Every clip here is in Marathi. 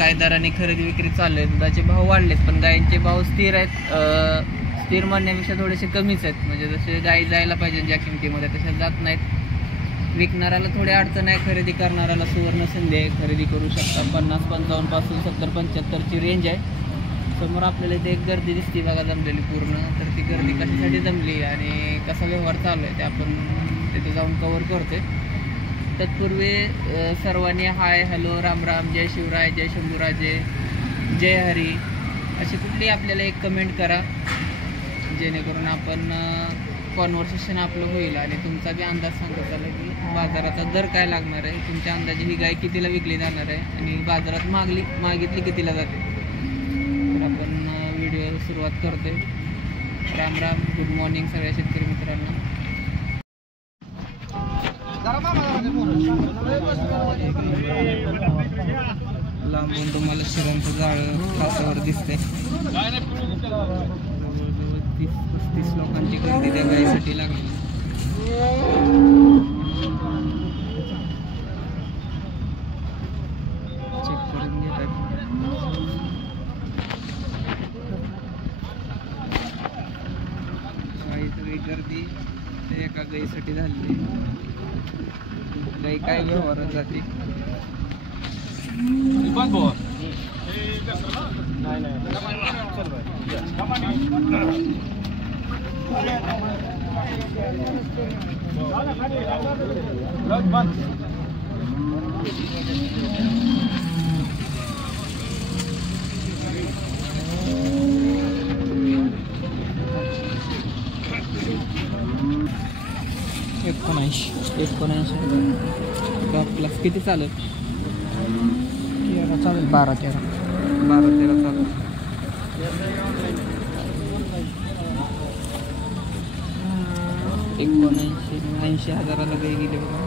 काय दराने खरेदी विक्री चालू आहे. दुधाचे भाव वाढलेत पण गायींचे भाव स्थिर आहेत. स्थिर म्हणण्यापेक्षा थोडेसे कमीच आहेत. म्हणजे जसे गायी जायला पाहिजे ज्या किमतीमध्ये तशा जात नाहीत. विकणाऱ्याला थोडी अडचण आहे, खरेदी करणाऱ्याला सुवर्ण संधी आहे. खरेदी करू शकता. 50-55 पासून 70-75ची रेंज आहे. समोर आपल्याला इथे एक गर्दी दिसते बघा जमलेली पूर्ण. तर ती गर्दी कशासाठी जमली आणि कसा व्यवहार चालू आहे ते आपण तिथे जाऊन कव्हर करतोय. तत्पूर्वी सर्वांनी हाय, हॅलो, राम राम, जय शिवराय, जय शंभूराजे, जय हरी अशी कुठली आपल्याला एक कमेंट करा, जेणेकरून आपण कॉन्व्हर्सेशन आपलं होईल आणि तुमचा बी अंदाज सांगता आला की बाजाराचा दर काय लागणार आहे, तुमच्या अंदाजे ही गाय कितीला विकली जाणार आहे आणि बाजारात मागितली कितीला जाते. तर आपण व्हिडिओ सुरुवात करतोय. राम राम, गुड मॉर्निंग सगळ्या शेतकरी मित्रांना. लांबून तुम्हाला शिरांचं जाळं कासावर दिसतंय. 30-35 लोकांची गर्दी त्या गायीसाठी लागली. चेक करून घेतात. गाई सगळी गर्दी एका गायीसाठी झाली. गाई काय व्यवहारात जाते. एकोणऐंशी प्लस किती चालत. 12-13 चालत. 80,000ला गाई गेली बघा.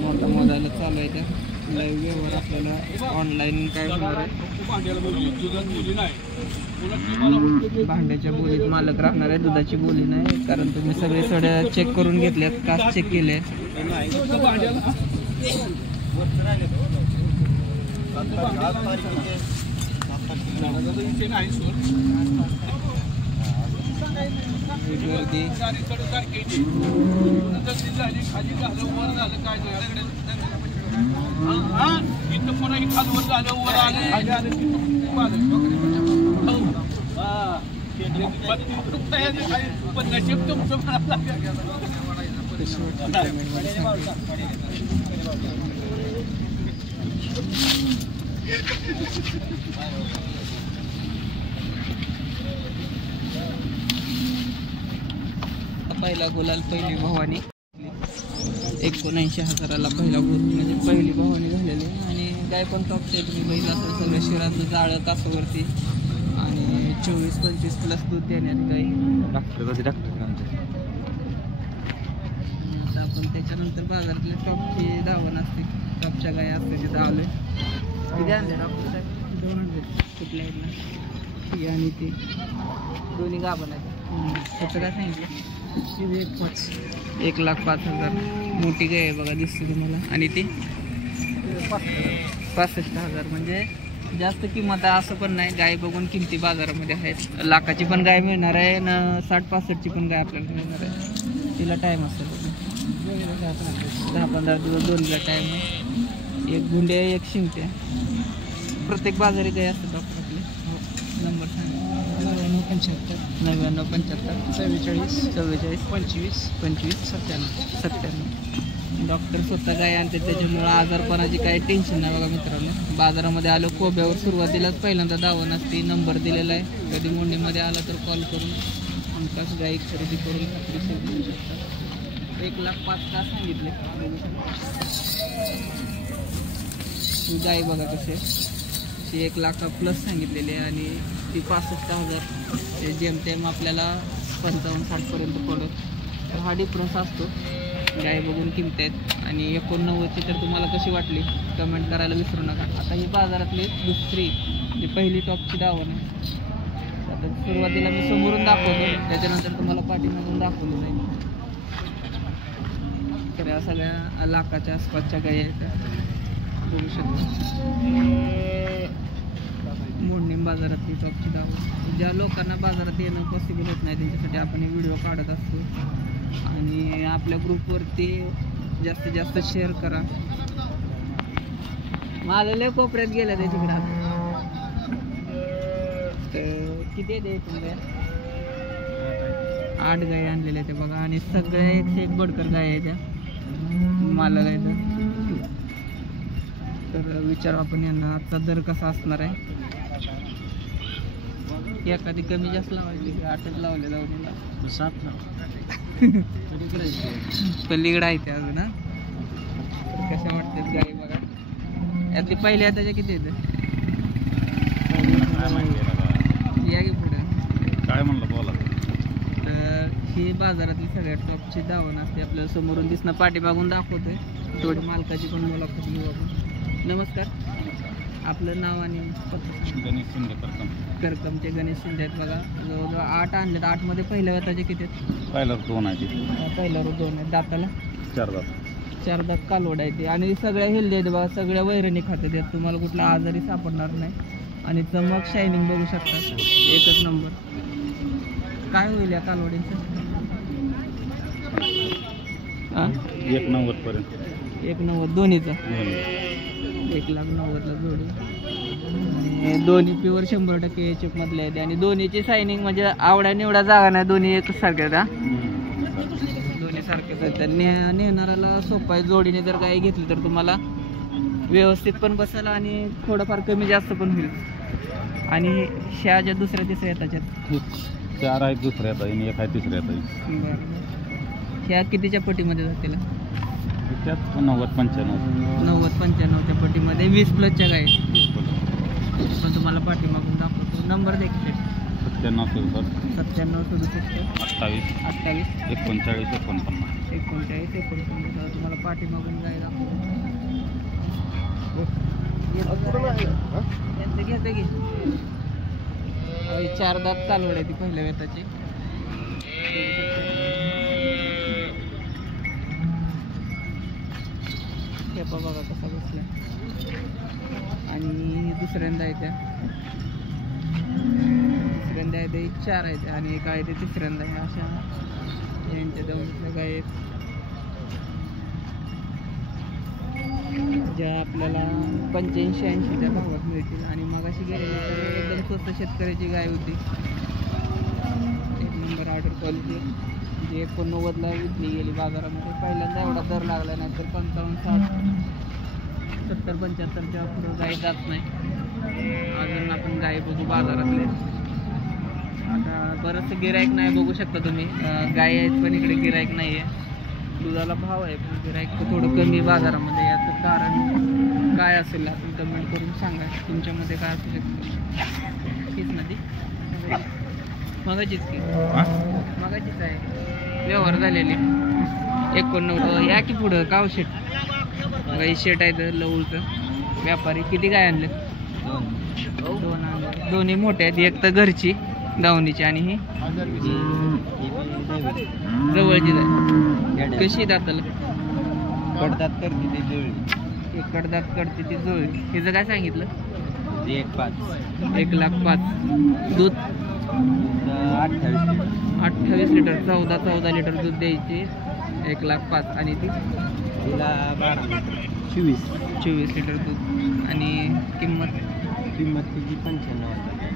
मोठा मोदायला चालू आहे. त्या लाईव्ह व्यवहार आपल्याला ऑनलाईन काय होणार आहे. भांड्याच्या बोलीत मालक राहणार आहे, दुधाची बोली नाही. कारण तुम्ही सगळे सड्या चेक करून घेतल्यात, कास्ट चेक केले. पहिला गुलाल पहिली भवानी 79,000ला पहिला गुल म्हणजे पहिली भवानी झालेली. आणि गाय पण टॉपचे तुम्ही बघितलं असेल. सगळं शिरांचं जाळं कासावरती आणि 24-25 प्लस दूध देण्यात गाई. आता आपण त्याच्यानंतर बाजारातले टॉपची धावण असते, टॉपच्या गाय असते तिथं आलोय. किती आणले डॉक्टर साहेब? 200. कुठल्या आहेत आणि ते दोन्ही गाभण आहेत. त्याचं काय सांगितलं? 1,05,000. मोठी गाय आहे बघा, दिसते तुम्हाला. आणि ती 65,000. म्हणजे जास्त किंमत आहे असं पण नाही. गाय बघून किमती बाजारामध्ये आहेत. लाखाची पण गाय मिळणार आहे ना 60-65ची पण गाय आपल्याला मिळणार आहे. तिला टाईम असेल 10-15 दिवस दोन्हीला टाईम आहे. एक गुंडे एक शिंगटे. प्रत्येक बाजारी गाय असतात डॉक्टर आपले. नंबर सांगा. 99 75 44 45 25 97. डॉक्टर स्वतः गाय आणते, त्याच्यामुळं आजारपणाची काही टेन्शन नाही बघा मित्रांनो. बाजारामध्ये आलो कोब्यावर सुरुवातीलाच पहिल्यांदा दावण असते. नंबर दिलेला आहे. कधी मोंडीमध्ये आला तर कॉल करून हमखास गाई खरेदी करून खात्री करू शकता. 1,05,000 का सांगितले. ही गाय बघा कसे. ती 1,00,000 प्लस सांगितलेली आहे आणि ती 65,000. ते जेमतेम आपल्याला 55-60 पर्यंत पडत. तर हा डिफरन्स असतो. गाय बघून किमती आहेत. आणि 89ची तर तुम्हाला कशी वाटली कमेंट करायला विसरू नका. आता ही बाजारातली दुसरी जी पहिली टॉपची दावण आहे. आता सुरुवातीला मी समोरून दाखवतो, त्याच्यानंतर तुम्हाला पाठीमागून दाखवलं जाईल. तर या सगळ्या लाखाच्या आसपासच्या गायी आहेत. बघू शकता मोडणीम बाजारातली टॉपची दावण. ज्या लोकांना बाजारात येणं पॉसिबल होत नाही त्यांच्यासाठी आपण हे व्हिडिओ काढत असतो. आणि आपल्या ग्रुपवरती जास्तीत जास्त शेअर करा. माझं लय कोपऱ्यात गेलं ते तिकडं. किती आहे तुम्ही? 8 गाय आणलेल्या ते बघा. आणि सगळ्या एक बडकर गाय आहे त्या मला गाय. तर विचारू आपण यांना आजचा दर कसा असणार आहे. एखादी कमी जास्त लावायची 8च लावले लावणीला 7 पल्लीकडे आहे ते अजून ना. कशा वाटतात गाई बघा. यातली पहिल्या त्याच्या किती येतं या की पुढे काय म्हणलं बोला. तर ही बाजारातली सगळ्यात टॉपची दावण असते. आपल्याला समोरून दिसणं पाठीमागून दाखवतोय. थोडी मालकाची पण मुलाखत घेऊ आपण. नमस्कार, आपलं नाव आणि गणेश शिंदे करकमचे गणेश शिंदे आहेत बघा. जवळजवळ 8 आणलेत. 8 मध्ये पहिल्या वेताचे किती आहेत? पहिल्यावर 2 आहे. पहिल्यावर 2 आहेत. दाताला 4 दात. 4 दात कालवड आहे ते. आणि सगळ्या हेल्दी आहेत बघा. सगळ्या वैरणी खातात. यात तुम्हाला कुठला आजारी सापडणार नाही. आणि चमक शायनिंग बघू शकता एकच नंबर. काय होईल या कालवडींचं? 1,90,000 पर्यंत. 1,90,000 दोन्हीचा. 1,90,000ला जोडी. आणि दोन्ही प्युअर 100% एचएफ मधले आहेत. आणि दोन्हीची सायनिंग म्हणजे आवडा निवडा जागा नाही. दोन्ही एकच सारख्या आहेत. दोन्ही सारखेच आहेत. नेणाऱ्याला सोपं आहे. जोडीने जर गाय घेतली तर तुम्हाला व्यवस्थित पण बसेल आणि थोडंफार कमी जास्त पण होईल. आणि ह्या ज्या दुसऱ्या तिसऱ्या येतात 4 आहेत दुसऱ्या येतात आणि 1 आहे तिसऱ्या येतात. बरं. ह्या कितीच्या पटीमध्ये जातील? त्यात 90-95. 90-95च्या पटीमध्ये 20+ गाय पण तुम्हाला पाठीमागून दाखवतो. नंबर देखील 97 27 28 39 49 तुम्हाला पाठीमागून गाय दाखवतो. घेते की 4 दात कालवड आहे ती पहिल्या वेताची. ठेपा बघा कसा बसला. आणि दुसऱ्यांदा आहे त्या 4 आहेत. आणि एक आहे ते तिसऱ्यांदा आहे. अशा यांच्या दोन गाय आहेत ज्या आपल्याला 85-80च्या भावात मिळतील. आणि मगाशी गेलेली तर एकदम स्वस्त शेतकऱ्याची गाय होती. 1 नंबर ऑर्डर क्वालिटी जी 89ला विकली गेली बाजारामध्ये. पहिल्यांदा एवढा दर लागला नाही तर 55, 60, 70, 75च्या पुढं गाय जात नाही. अजून आपण गाय बघू बाजारातले. आता बरंचसं गिराईक नाही बघू शकता तुम्ही. गाय आहेत पण इकडे गिराईक नाही आहे. दुधाला भाव आहे पण गिराईक थोडं कमी बाजारामध्ये. याचं कारण काय असेल आपण कमेंट करून सांगा. तुमच्यामध्ये काय असू शकतं. हीच नदी मगाचीच की मगाचीच आहे. व्यवहार झालेले 89. या की पुढं काव शेट गाई शेट आहे तर लवळचं व्यापारी. किती गाय आणले? 2 आणले. दोन्ही मोठे आहेत. एक तर घरची दावणीची आणि ही जवळची आहे. कशी दाताला? कडदात करते ती जुळी. कडदात करते ती जुळी. हिचं काय सांगितलं? 1,05,000. 1,05,000. दूध 28 लिटर. 14 लिटर दूध द्यायचे. 1,05,000. आणि ती तिला 24 लिटर दूध. आणि किंमत तिची 95.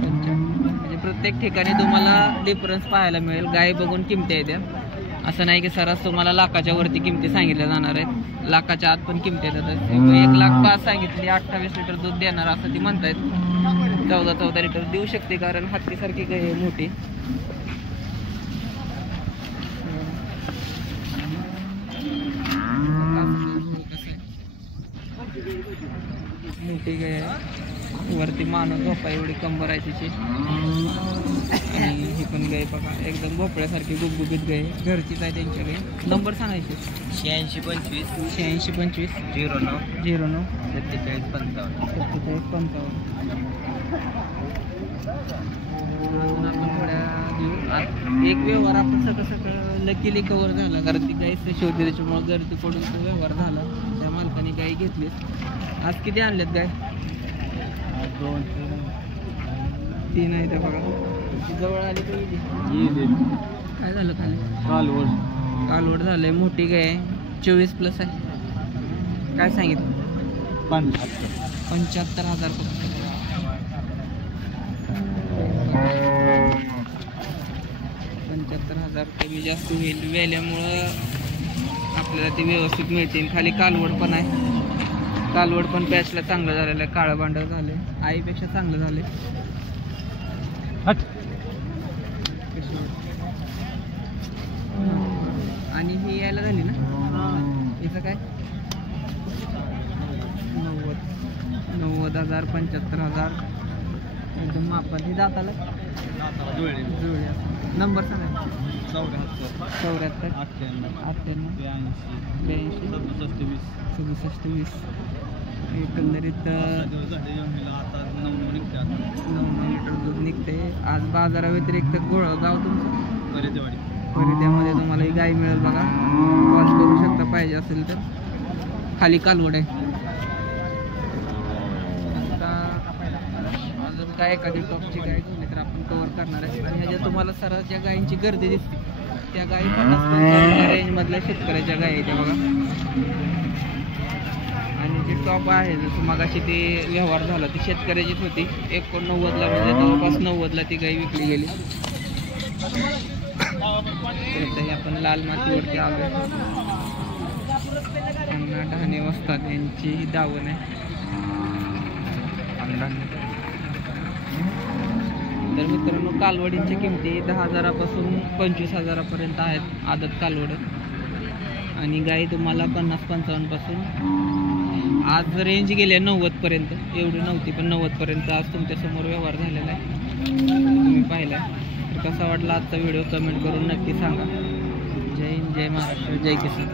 म्हणजे प्रत्येक ठिकाणी तुम्हाला डिफरन्स पाहायला मिळेल. गाय बघून किमती आहेत त्या. असं नाही की सरास तुम्हाला लाखाच्या वरती किमती सांगितल्या जाणार आहेत. लाखाच्या आत पण किमती येतात. 1,05,000 सांगितली. 28 लिटर दूध देणार असं ती म्हणतायत. 14 लिटर देऊ शकते कारण हत्तीसारखी गाय आहे मोठी. मोठी गाय आहे. वरती माणूस झोपा एवढी कंबर आहे तिची. आणि ही पण गाय बघा एकदम भोपळ्यासारखी गुबगुबीत गाय. घरचीच आहे त्यांच्या गाय. नंबर सांगायचे 8625 8625 09 09 4755. 4755. अजून आपण थोड्या देऊ. एक व्यवहार आपण सगळं लकीली कवर झाला कारण ती गाय होती त्याच्यामुळे गर्दी पडून तो व्यवहार झाला. त्या मालकाने मालकाने गाई घेतली. आज किती आणल्यात गाय? 3 आहे ते बघा. जवळ आली तर काय झालं खाली? कालवड झालंय. मोठी गाय आहे, 24+ आहे. काय सांगितलं? 75,000 फक्त. 75,000 कमी जास्त होईल. वेल्यामुळं आपल्याला ते व्यवस्थित मिळतील. खाली कालवड पण आहे. कालवड पण पॅचला चांगलं झालेलं आहे. काळं भांडं झालं, आईपेक्षा चांगलं झालं. आणि ही यायला झाली ना, हिचं काय? 90,000 75,000 एकदम मापात. ही जाताला जुळले. नंबर सांगा. 74 98 82 67 20. एकंदरीत 9 लिटर दूध निघते. आज बाजाराव्यतिरिक्त गाव तुमचं परिद्यामध्ये तुम्हाला ही गाय मिळेल बघा. कॉल करू शकता पाहिजे असेल तर. खाली कालवड आहे. अजून काय एखादी टॉपची गाय झाली तर आपण कव्हर करणार आहे. आणि ह्याच्यात तुम्हाला सर्व ज्या गायींची गर्दी दिसते त्या गायी 50-55 रेंजमधल्या शेतकऱ्याच्या गायी आहेत त्या बघा. आणि जी टॉप आहे जसं मगाशी ती व्यवहार झाला ती शेतकऱ्याचीच होती. 89ला म्हणजे जवळपास 90ला ती गाय विकली गेली. आपण लाल मातीवरती आलो. अण्णा ढाणे वस्ताद यांची दावण आहे. तर मित्रांनो, कालवडींच्या किमती 10,000 पासून 25,000 आहेत आदत कालवड. आणि गाई तुम्हाला 50-55 पासून आज रेंज गेली 90 पर्यंत. एवढी नव्हती पण 90 पर्यंत आज तुमच्यासमोर व्यवहार झालेला आहे, तुम्ही पाहिला. तर कसा वाटला आजचा व्हिडिओ कमेंट करून नक्की सांगा. जय हिंद, जय महाराष्ट्र, जय किसान.